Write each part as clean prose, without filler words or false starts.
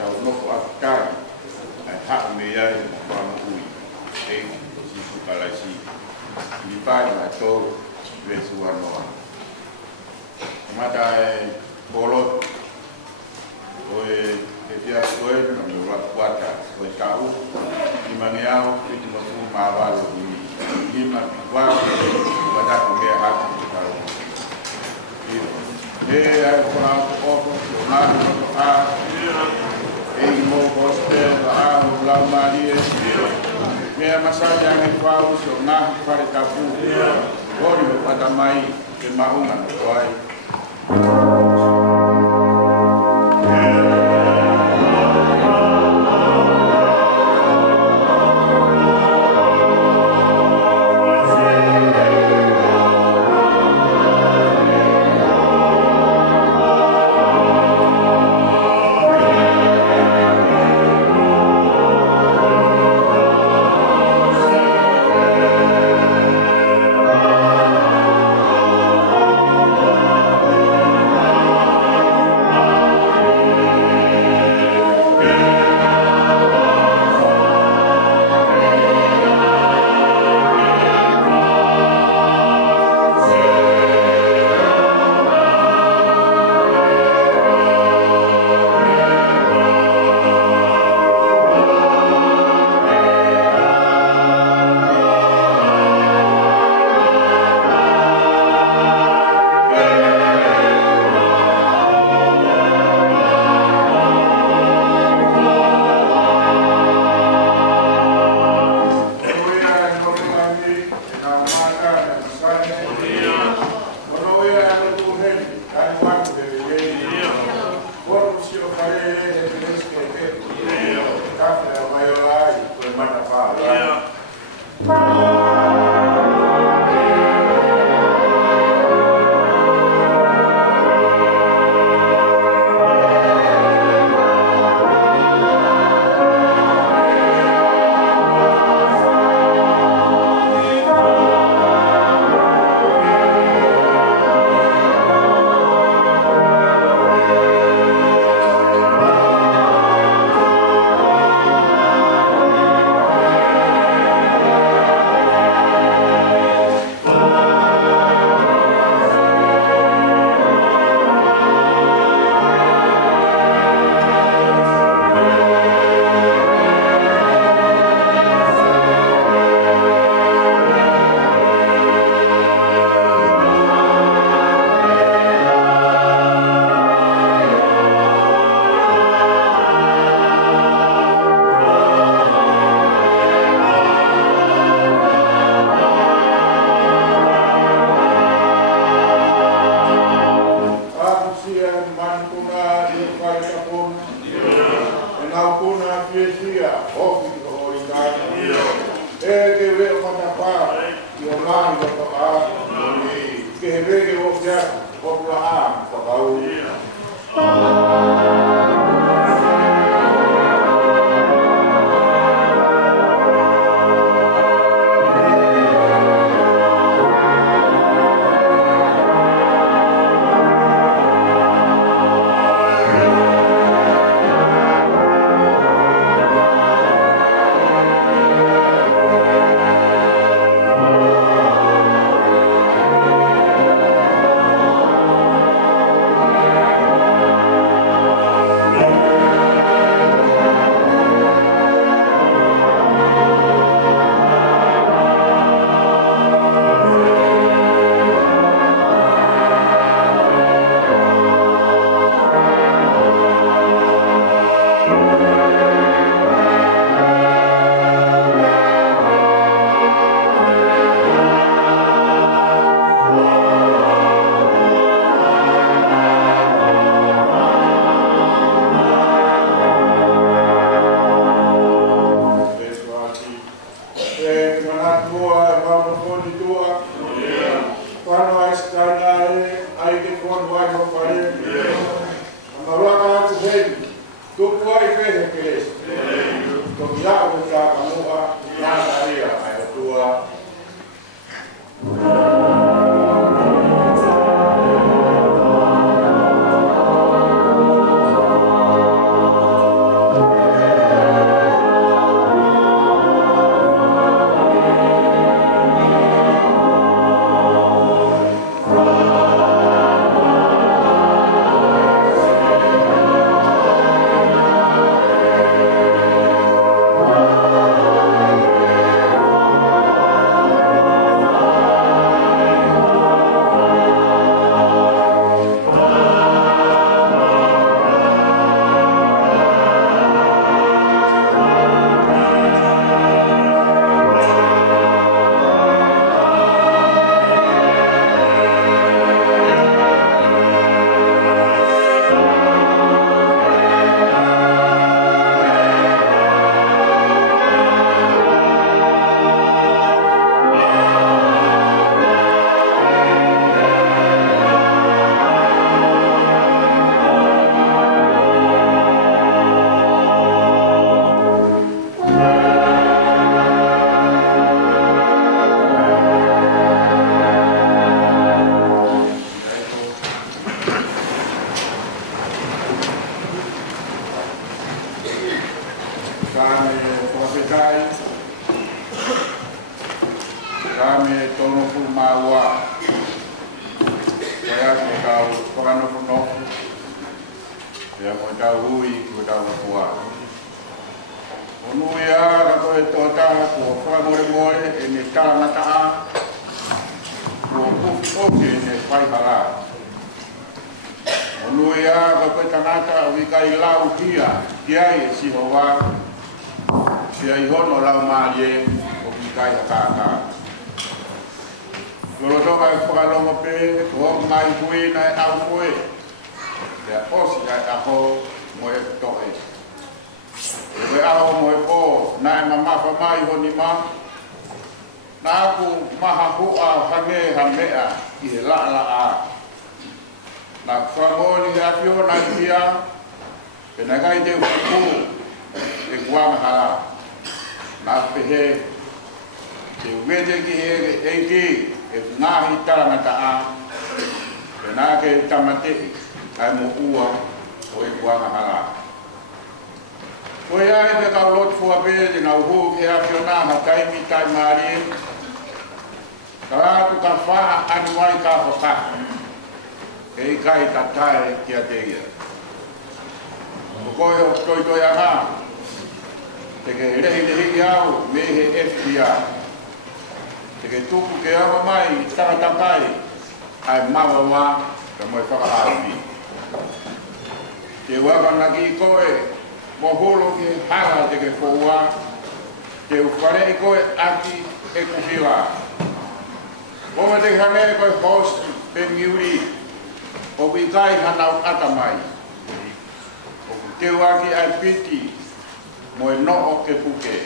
tau no ko akari ai ha me ia e pa ui e si su kalaisi ni pa na to ve su ano mata e polo o e dia foi no meu quatro foi carro e manhã que no ma valo ni ma qua para comer rápido para e aí para o na a e mo goste a la maria me masaja ni pau so na para tapu ori para mai que maunga vai kame whakawhekai, kame tono fu maua, kaya ko tau whakanofu, kaya ko tau hui ko tau kua. Onui a ko e tōtaha ko whakamore e ne tarangataa, ko pupoke ne whaihara. Onui a ko tanaka o wikai lau hia, kiai e sihowa, kia i hono lau maalie o wikai hakaka. Koro toka e whakalongo pe, ko ngai hui na e au hui, kia osi ai aho mo e tohe. E koe aho mo e po, na e mamafa mai honi ma, na aku maha hua hange hamea i he la a. Na whamoni he apio na ia, pe na gai te huku e kuanga hala. Na pehe, te uwete ki he eiki e ngahi tarangata a, pe na ke tamate ai mo ua o e kuanga hala. Koe ai te kau lot fua pere na uhu ke apio na hakai mi tai maari, ka atu ka wha anuai ka whaka. E kai tatai kia te ia. O koe o toi aha, te ke rehi au me he FBI. Te ke tuku ke awa mai, tangatakai, ai mawawa, ka moe whakahāwi. Te waka naki koe, mo holo ki hara te ke whaua, te uwhare i koe aki e kuhiwa. Ome te hange koe host pe miuri, o wikai hanau atamai. O te waki ai piti, mo e noho ke puke,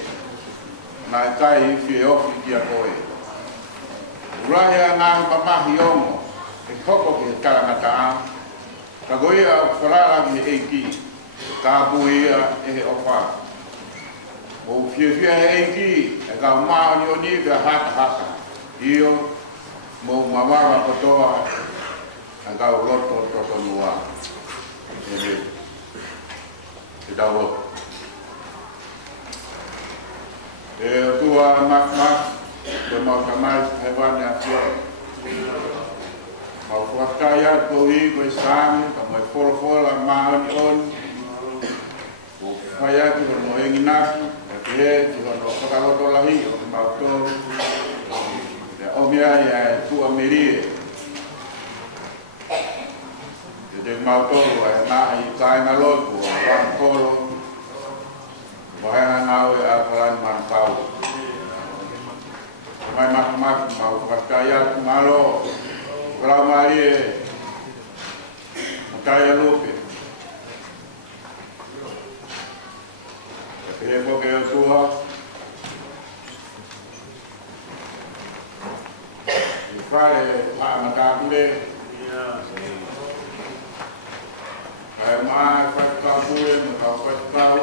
na e kai whie ofi kia koe. Urahe a ngāhi mamahi ongo, e hoko ki he tarangata a, ka goia o wharara ki he eiki, ka buia e he ofa. O whie he eiki, e ka umahani o ni ka haka. Io, mo mawara kotoa, a ka uroto toto nua. E tau roto. E tua mak, ko mau tamai he wane a tua. Mau whakai atu hi koe sāmi, ka mai wholofola mahoni on. Ko whai atu ko mo engi naki, e ke he, ki hono whakaroto lahi, o ke mau tōru. E omia ia e tua merie. E te mau tōru e naha i kāinga loku, o wang kolo. Wahanga ngau e a kalani man kau. Mai mak mau whakai atu malo. Kalau mari kaya lupe, tapi kalau kaya tua, ifale pak makambe, kaya mai pak kabule, kau pak kau,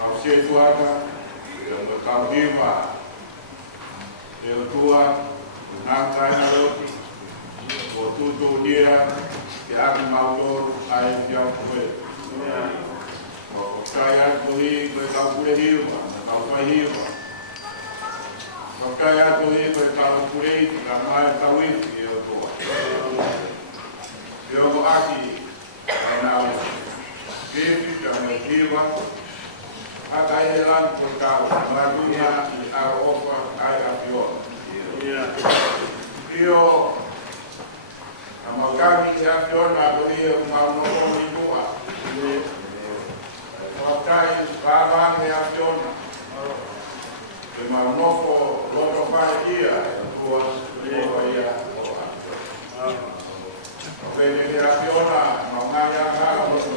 kau sesuatu, yang kau hiba, kaya tua. Nangkai na roti, o tutu dia, ke aki mautoru, ai piau koe. O kaya tuhi, koe kau kure hiwa, kau kai hiwa. O kaya tuhi, koe kau kure iti, ka mai kau iti e o toa. Pio ko aki, ai nau, kepi, ka mai hiwa, aka e lan ko kau, marunia i aro opa, ai a pio. Io magari che aziona dove un uomo di tua magari va e aziona ma un uomo lo fa via tua ia bene che aziona non ha ya non so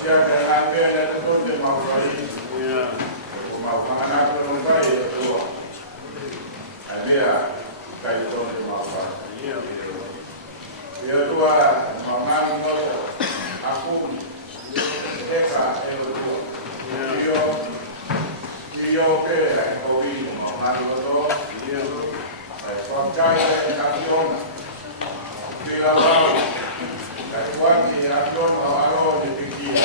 sia che la bene tutte ma fa non vai dia kai tone mapa dia tua mamãe no aku eka elo io che ho vinto mamãe no io kai azione di lavoro kai quanti azione alo di picchia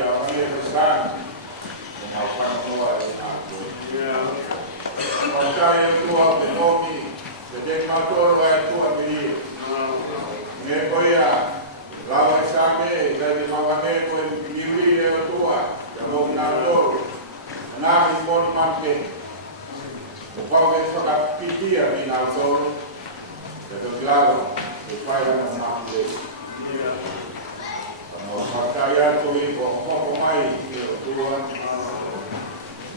a mai pesan mau pan tua ina tu Pasai tua pemomi jadi motor wa tua biri ne koya lawa same dari mawane ko biri tua kalau nato na impon mampe Pau que toca pitia ni na solo de claro que falla na mampe como marcaya tu hijo poco mai que tua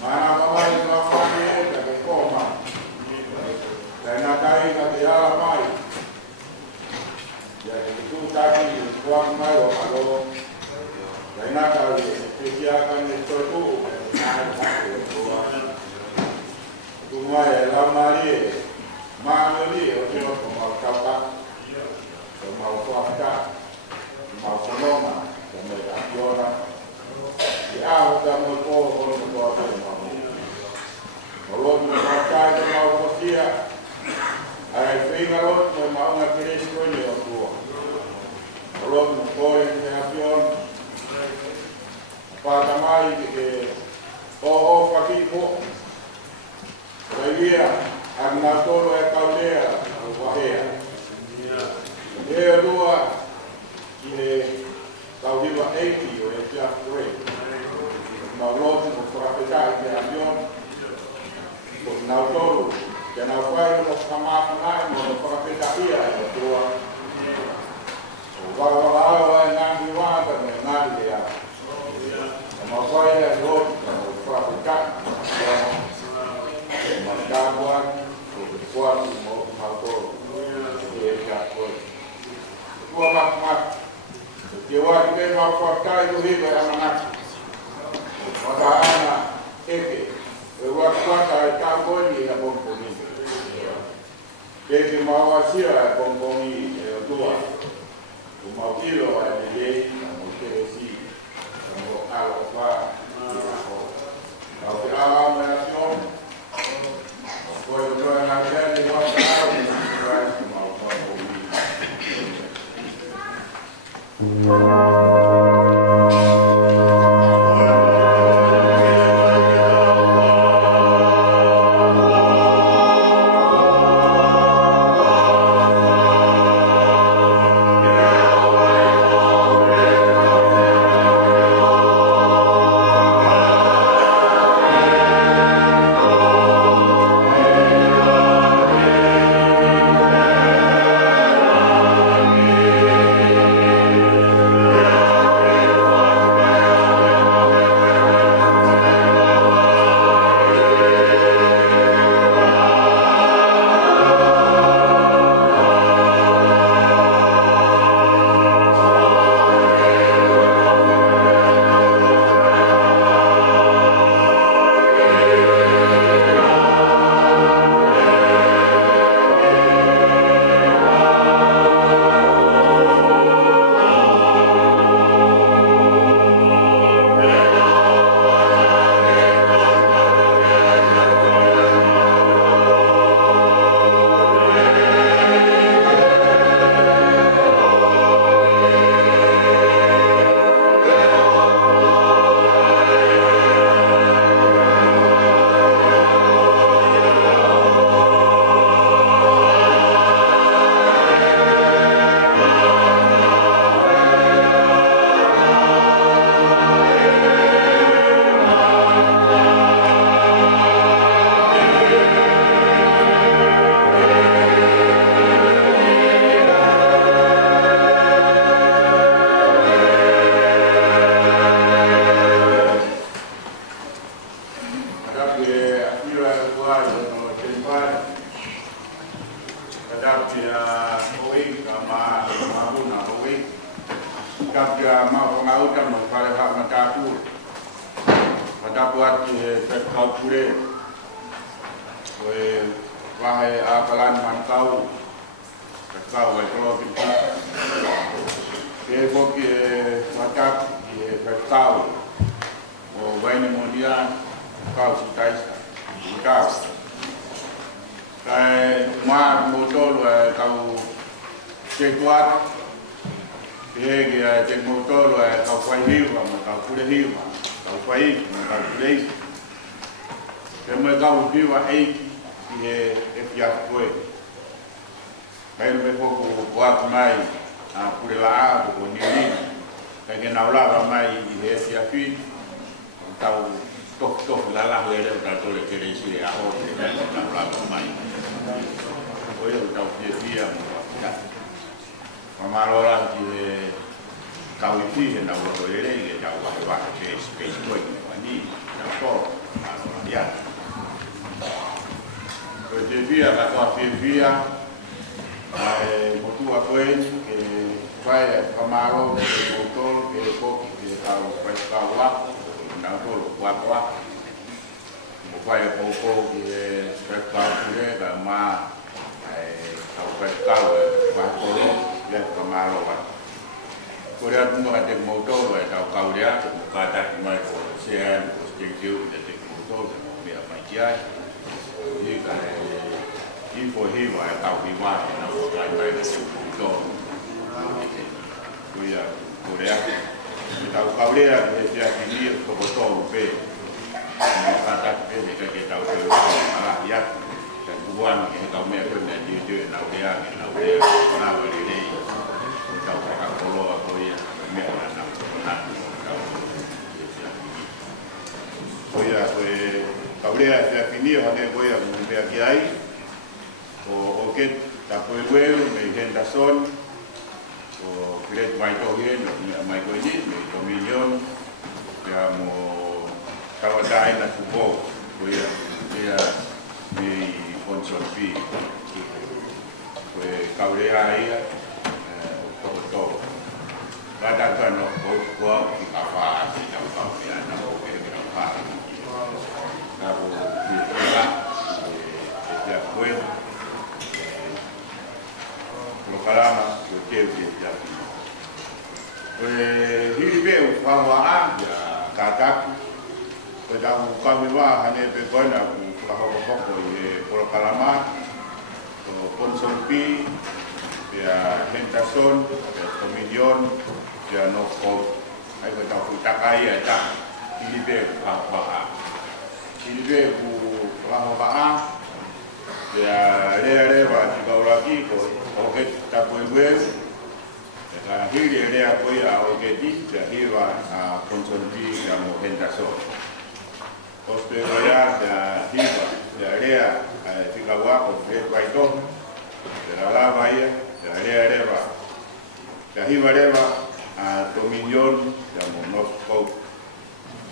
mana mamai na família que coma na cai na dia mai ya que tu tá aqui tua mai o alô na cai especial kan esto tu Tumai la Maria, Maria, o teu como capa, como foca, como sonoma, como a piora, e a outra muito pouco no todo o outro não cai de mal podia, aí vem a outra mal na cruz escolhe o tua, o outro não foi em avião, para mais que o aqui pouco Revia, Agnatolo e Caldea, o Guahea. E dua, que Caldiva 80, o Etiaf 3. Na loja, o Frapetai, que é avião. O Nautolo, que na fai, o Kamapanai, o Frapetai, o tua. O Guagalao é Nambiwanda, o Nandia. O Mafai é o Frapetai. Makawan, kuat mau auto, dia kuat. Kuat mak, dia dia mau pakai tu hidup anak. Makanan, kuat pakai kabel ni abang puni. Dia mau asia abang puni tua. Mau kilo ada dia, mau keresi, mau alfa. Kalau kita menation Foi na grande igualdade de Kapja mau pengautan mengkali hak mataku pada buat kau pure wahai akalan mantau kau kalau kita kebok macam kau wahai mulia kau sitai kau kai ma motor kau cekuat que te motor kau fai hiwa ma kau kure hiwa kau fai ma kau kure ke mo kau hiwa e fia koe kai me foku wa mai a kure la ko ni kai ke naula mai i fia fi tau tok la la le ta to le ke le si a o ke naula mai o yo tau fia ya Mamalora di kawiti na ulo ele ke tau wa ke space boy ni na to ano dia ko de via la to via motu a koen ke vai kamaro ke motor ke ko ke tau pescawa na to wa mo vai ko ke pescawa ke ka ma tau pescawa wa ko Kamaro kan, Korea pun ada motor, ada kau dia, ada mai sian, posting ada motor, dia macam jadi kalau info hiwa, tahu hiwa, nak mai motor, Korea, tahu kau dia, dia ini motor pe, kata kita tahu malah dia, dan buan kita tahu mereka dan dia nak dia, nak dia kau pakai polo atau ya, mereka nak kau dia fini hanya kau yang membiak kiai, oke, tak boleh Henderson, Great Michael Michael ini, Dominion, yang mau kawadai nak kubur, kau ya dia di sponsor fee, kau dia ya. Kadang kan gua di kapal di kapal ya, nak pergi ke kapal. Kalau di sekolah, dia kue, kalau lama kue dia. Hidup bahwa ya kakak, pada kami wah hanya berguna kalau kalau lama, konsumsi. Ya Henderson, ya Dominion, ya Norfolk, aku tahu kita kaya tak, ini apa? Ini apa? Ya lewat juga lagi, oke tak boleh. Akhirnya dia aku ya oke di, jadi konsumsi yang Henderson. Australia ya hiba, ya jika waktu dia itu, ya lama ya. Dahi mereka Dominion yang Norfolk.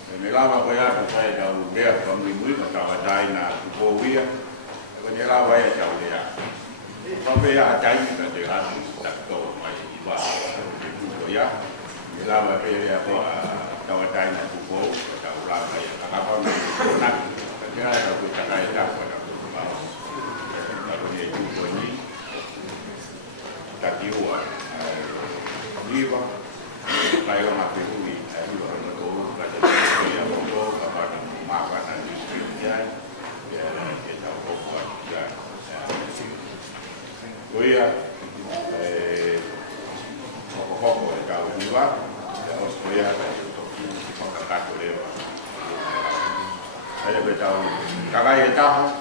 Mereka apa saya jauh dia kami atau ada na Bowia. Mereka apa ya jauh dia. Sampai ya ada kita dengan tak tahu macam apa. Ya, mereka apa ya atau ada na Bow atau apa ya. Apa nak kira aku tak ada pada bawah. Kalau dia juga ni. Takiwa, liwa, kaya mati bumi, liwa itu pada yang untuk kepada makanan distribusian, ya kita buat juga. Goya, pokok-pokok kalau liwa, ya harus goya untuk mengangkat liwa. Saya beritahu, kakak yang tahu,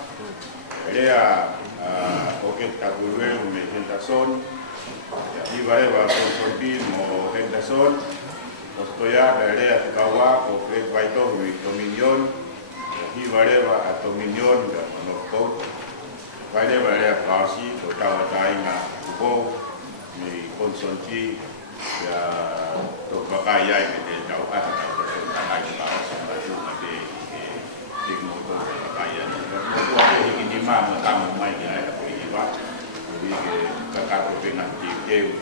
dia oke tak boleh Henderson. Iba konsumsi mo Henderson, Ostoya daerah Kawa, Great Baito, Dominion, Iba Dominion dan Norfolk, Baik daerah Parsi, Kota Taina, Kubo, ni konsumsi ya Tokakaya ini jauh atau Tokakaya sama juga di motor Tokakaya. Motor ada di mana kamu main ya, Iba. Kakak pernah dikeu,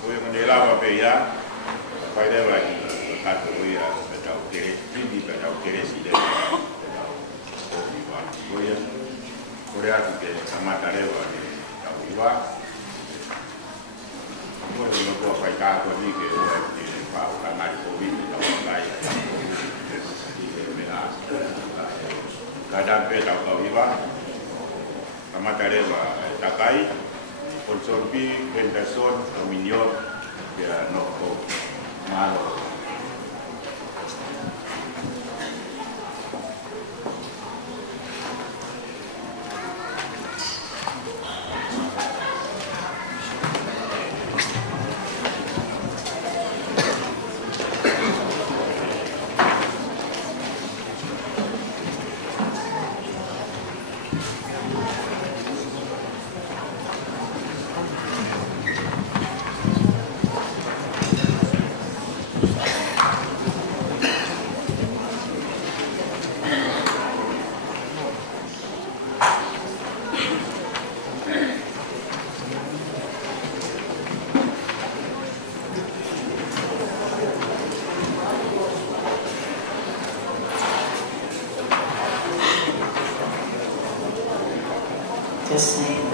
kue menela apa ya? Pada lagi kakak kue ya, betul kere, ini betul kere sih deh. Kue Korea juga sama tarewa ni, tahu iwa. Kue menurut apa kakak ni ke, pak orang ada covid, tahu lain. Kadang tahu tahu iwa. Sama tarewa takai, konsumsi Henderson, Dominion, kia noko malo. Just saying.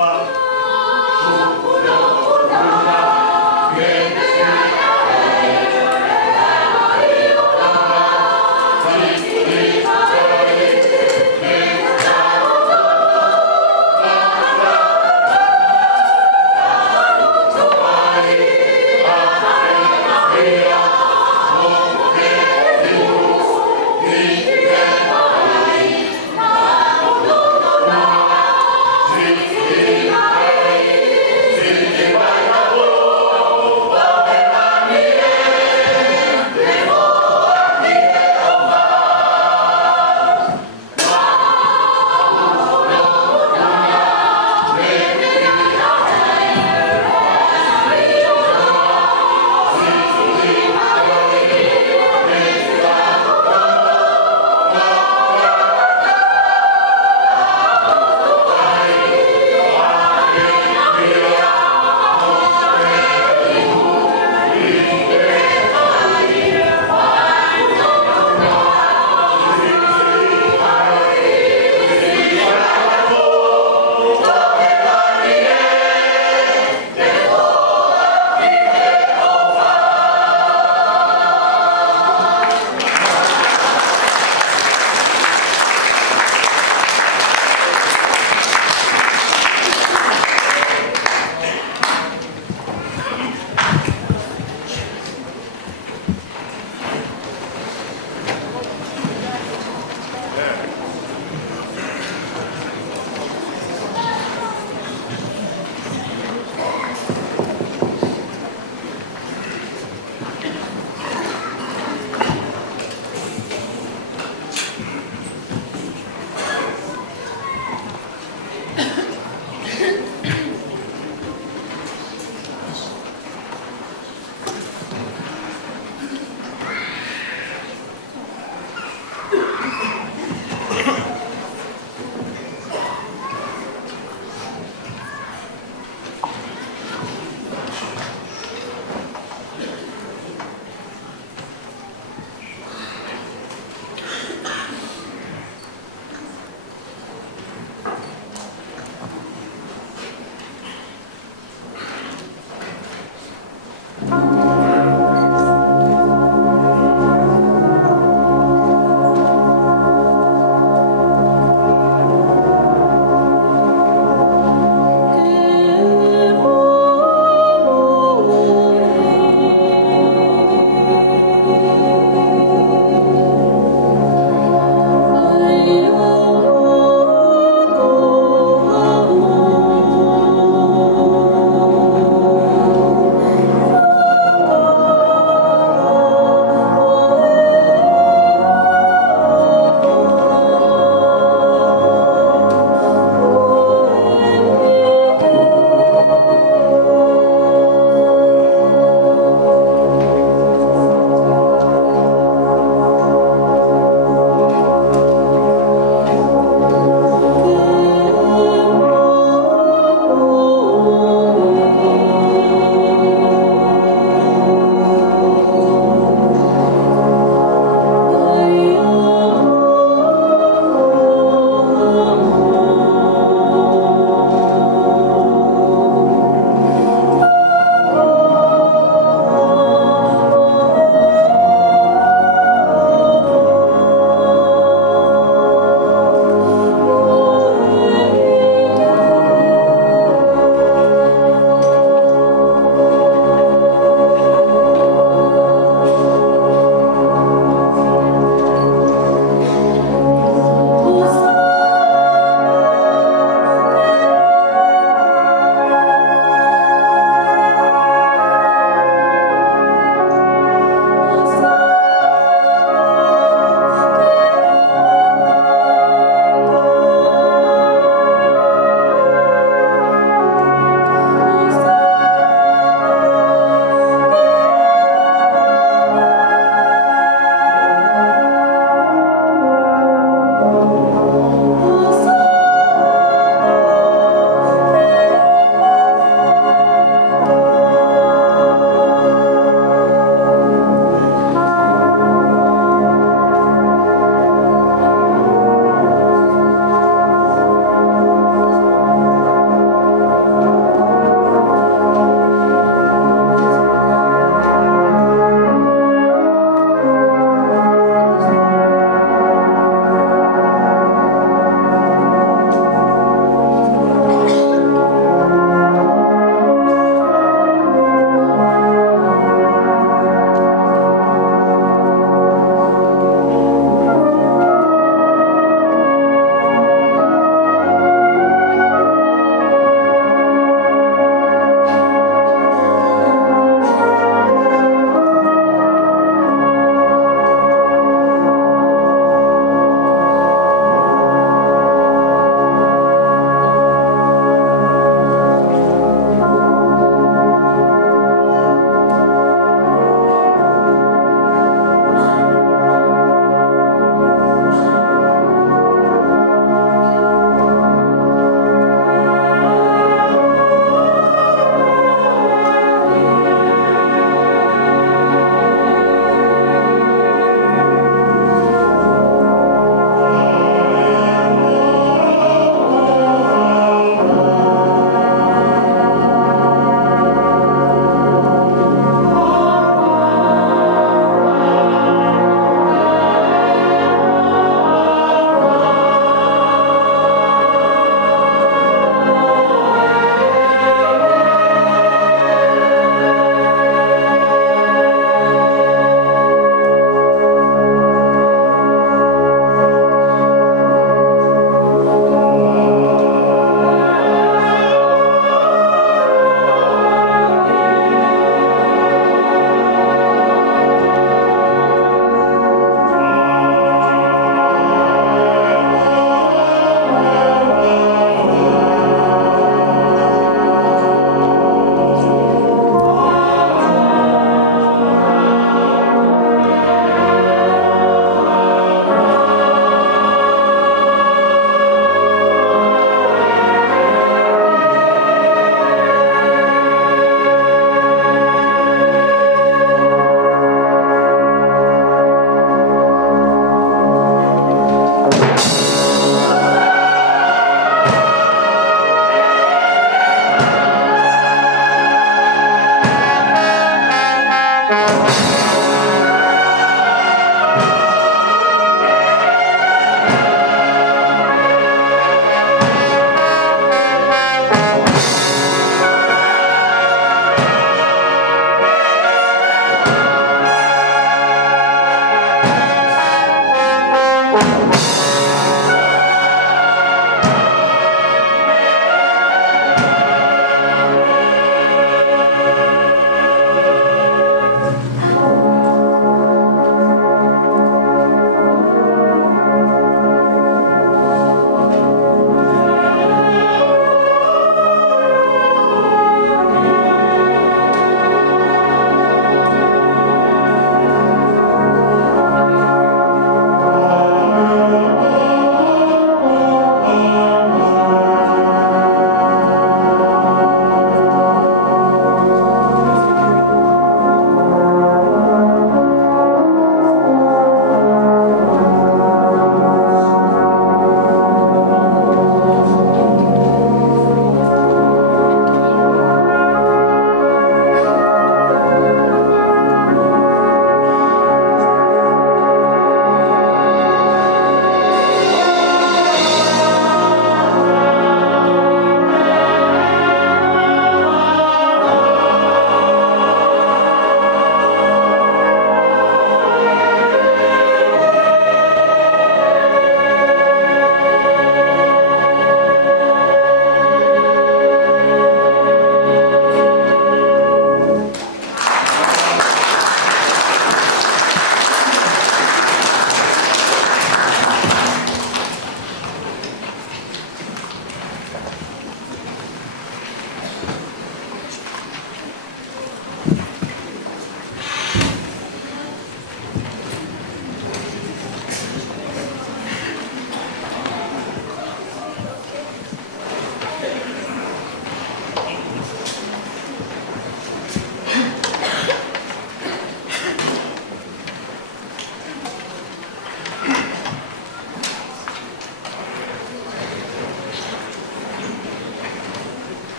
Yeah.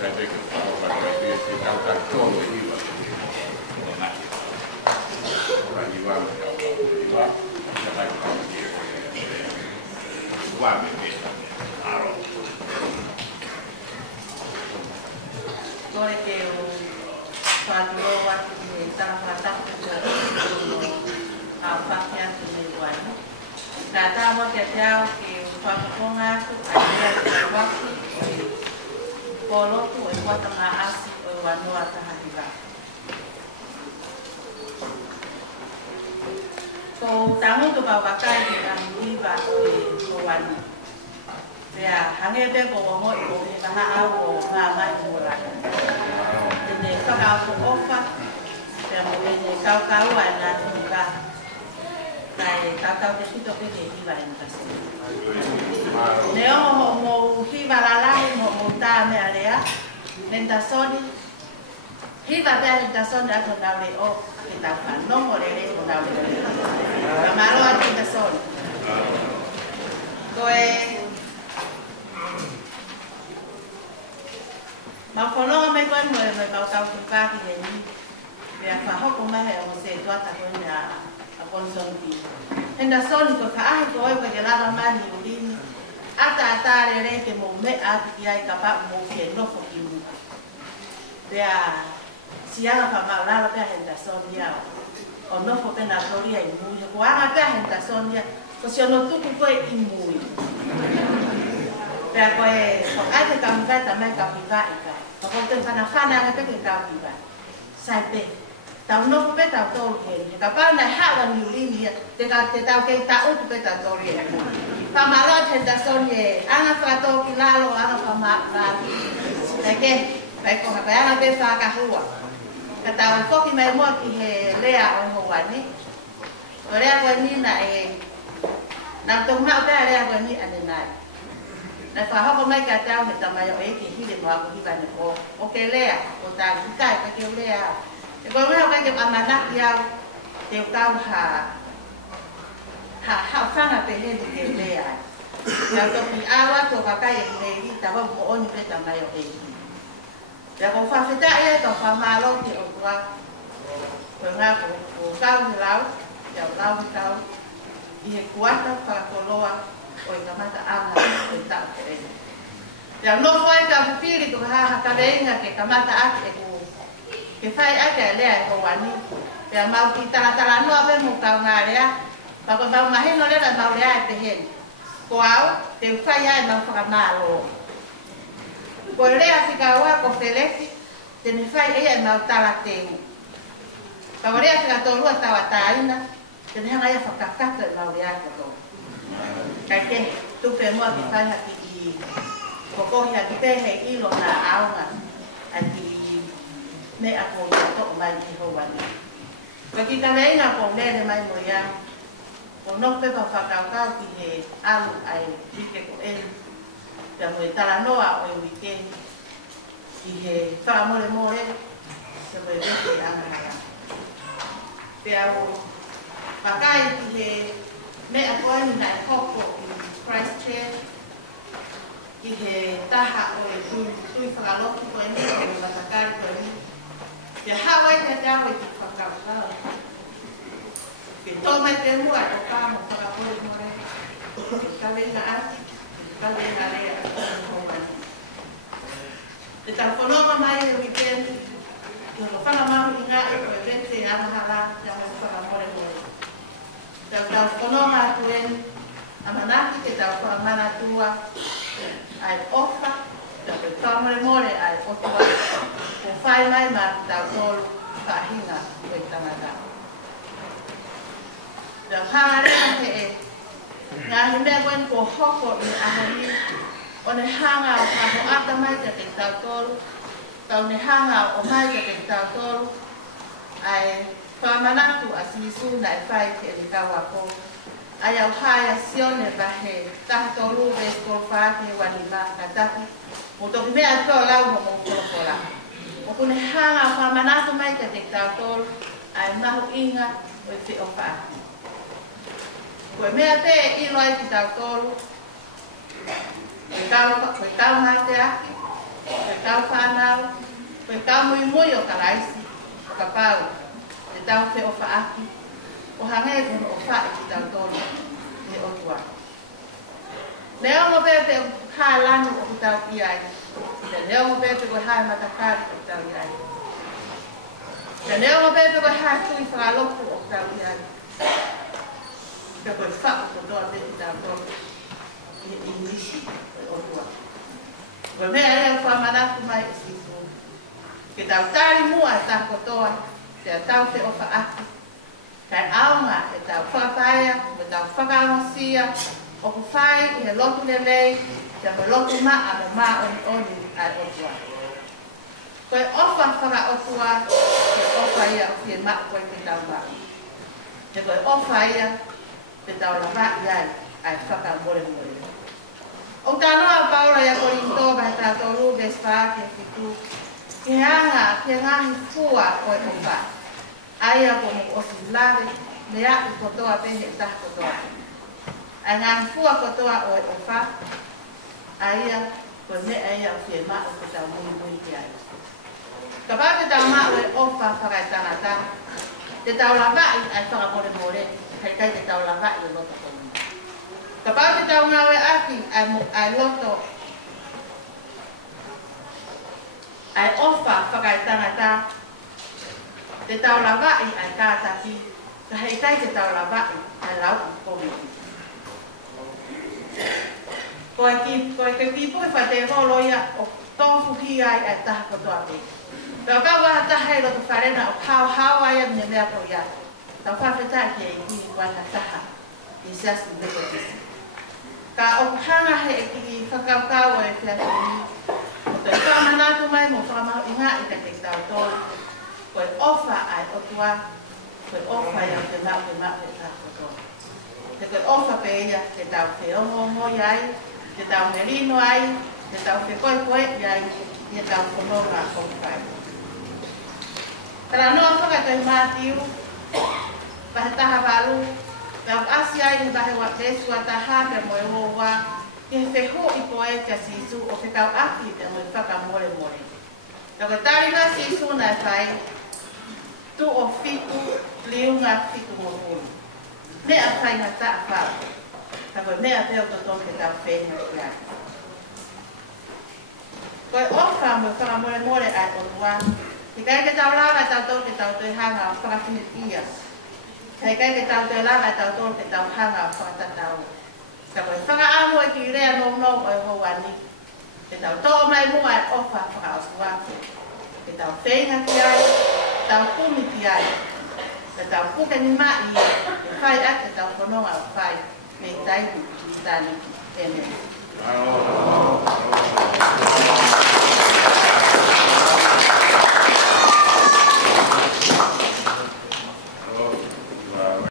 sai te ke pa pa te te ka ta todo iba na ora iba iba ya ta ka wa me aro Kore ke o whāturo watu me tāwhātako ko a whakea tu me wani. Nā tāma kia te ao ke o whakaponga atu a kia te waki o lotu o watanga asi o wanua tahariwa. Ko tangutu pa wakai ke rangiwa o wani. Pea hange te ko mo i ko me maha au o ngā mai mora. Tene whakautu ofa, pea mo e kaukau a nā tuka. Kai kaukau te hito pe te hiwa i nkasi. Ne o mo hiwa lalai mo tā mea rea, nenta soni. Hiwa pea nenta soni ato naure o ke tau whanongo rere o naure rere. Ka maro atu nenta soni. Koe ma whanonga me koe mo e mau tau kukaki he ni. Pea whahoko mahe o se tuata koe ni a konsonti. Henda soni ko ka ahi ko oi ke lava mani o lini. Ata re ke mo me ati ki ai ka pa mo ke nofo ki mu. Pea sianga pa maulala pea henda soni au. O nofo pena toria i mui. Ko anga pea henda soni au. Ko si ono tuku koe i mui. Pea koe ko ai te kamukai ta mai ka piva i ka. Ko te whanawhana anga pe ke kau piva. Sai pe. Tau nofu pe tau tolu heri. Ka pau nai hawa ni ulini te tau kei ta utu pe tau tolu heri. Pa marot henda soni e anga whato ki lalo, anga whamarot. Eke, pai ko hapa anga pe whakahua. Ka tau e whoki mai mua ki he lea o hawani. O rea koe ni na e nam tong mao pea rea koe ni ane nai. Na whahoko mai ka tau he tamai o eki hile mua ko hiwa ni o ke lea, o tā kikai ka ke lea. E koe mea kai ke amanaki au te ukau ha whanga pe hendi ke lea. Ia toki awa to kakai e kirei ta wau mo oni pe tamai o eki. Ia ko whawhita e to whamalo te o kua. Koe ngā ko kau ni lau, ia o lau ni tau. I he kuata whakakoloa o i kamata ama o i tau ke rei. Ia no whai ka whipiri ko haha ka reinga ke kamata ake e ku ke whai ake a lea e ko wani. Ia mau ki taratara noa pe mo kau ngā rea. Pako mau mahino lera mau rea e pehen. Ko au, te whai ai mau whakamalo. Ko rea whika ua ko wheleki, tene whai e mau tarateu. Ka rea whika tolua tawa taina, tene hanga ia whakakaka e mau rea kato. Kai ke, tupe mua ki whai haki i kokohi haki pehe ilo na aunga. Aki me a ko to mai ki ho wani. Ka ki ka reinga ko mele mai mo ia. Ko no pe pa whakakau ki he alu ai wike ko e. Pea mo e tala noa o e wike. Ki he whakamore more. Se mo e wike angahara. Pea o whakai ki he me a koe ni nai koko i Christchurch. Ki he taha o e tui whakaloki ko e ni o e watakari ko e ni. Pea hawai te te awe ki whakakau. Ke tō mai te mua o kāmo whakapore more. Ka wenga ati, ka wenga rea o mani. Te tau whanonga mai e weekend, ki ho whangamahu i ngā e koe vente i amahara te awe whakapore more. Te tau whanonga atu en amanaki te tau whangamana tua ai ofa, te whakamore more ai otua. Ko whai mai ma tau tolu whahinga o i tangata. Te hangarea he e, ngā he mea koen ko hoko i ahori, o ne hanga o kaho ata mai te te tau tolu, tau ne hanga o mai te te tau tolu, ai whamanatu a sisu na e whai ke ni kaua ko. Ai au haia sione bahe, taha tolu ve skol whaake wani ma kataki, mo toki mea tō lau mo mo kolokola. O kune hanga o whamanatu mai te te tau tolu, ai mahu inga o i te o whaake. Koe mea te i loi ki tau tolu, koe kau ngā te aki, Koe tau whanau, koe tau mui mui o ka raisi, o ka pau, te tau te o whaaki, o hangai kono o whae ki tau tonu, te o tua. Leo mo pepe o haa lanu o ki tau iai, te leo mo pepe koe hae matakari o ki tau iai. Te leo mo pepe koe hae tui whakalopu o ki tau iai. Te koe whaku ko toa te ki tau tonu, i nisi o tua. Koe mea ea whamanatu mai e sisu. Ke tau tari mua e tako toa, te tau te o whaaki. Kai aunga e tau whakaia, me tau whakaamasia, o ku whai i he lotu lelei, te koe lotu maa me maa oni oni ai otua. Koe ofa whaka otua, koe ofa ia o fie maa koe te tau maa. Te koe ofa ia, te tau lava iai, ai whaka more more. O tānoa paula ia kori toba he tātou rūbes whaake fitu, ki hanga, ki ngahi fua koe ofa. Aia ko mo osi lave, me a i kotoa pehe e taha kotoa. Ai ngahi fua kotoa oe ofa, aia ko me aia o fie maa o kutau mui mui ki ai. Ka pā te tau maa oe ofa whakai tangata, te tau lavai ai whakamore more, kai te tau lavai o loto komu. Ka pā te tau ngā oe aki ai loto, ai ofa whakai tangata, te tau lavai ai kātaki, ka heitai te tau lavai ai lau i komi. Koe ke kipu e whai te holo ia o tōfu ki ai ai taha kotoa te. Tau kau waha taha e roto wharena o kau hawa ia me mea kau ia. Tau whawhetai ki e kini waha taha i siasi meko tisi. Ka o hanga he e kini whakaukau e whia kini. O te whamanatu mai mo whakamahu inga i ka te tau tōru. Koe ofa ai otua, koe ofa ia te mau e taha kotoa. Te koe ofa pe ia te tau whiongo iai, te tau merino ai, te tau whikoe iai, te tau whanonga kongkai. Tara noa whakatoi mātiu, pahe taha walu, tau asi ai ni bahe wa pesua taha pe moe hoa, ki he wheho i poe kia sisu o whekau aki te moe whaka more more. Tako tarina sisu nai whai, tu o fitu, liunga fitu mo hulu. Mea whai na taa whau, tako mea peo toto ke tau whenga i ai. Koe ofa mo whaka more more ai o tua, Te kai ke tau lawa tau tō ke tau tui hanga o whakawhini ia. Te kai ke tau tui lawa tau tō ke tau hanga o whakatatau. Ka koe whakaamu e ki rea nō nō o e houani. Ke tau tō mai mua e ofa whakaosua. Ke tau whenga ki ai, tau kumi ki ai. Ke tau puke ni mai ia, e whai ak e tau whanonga o whai. Me taihu ki tani. Amen.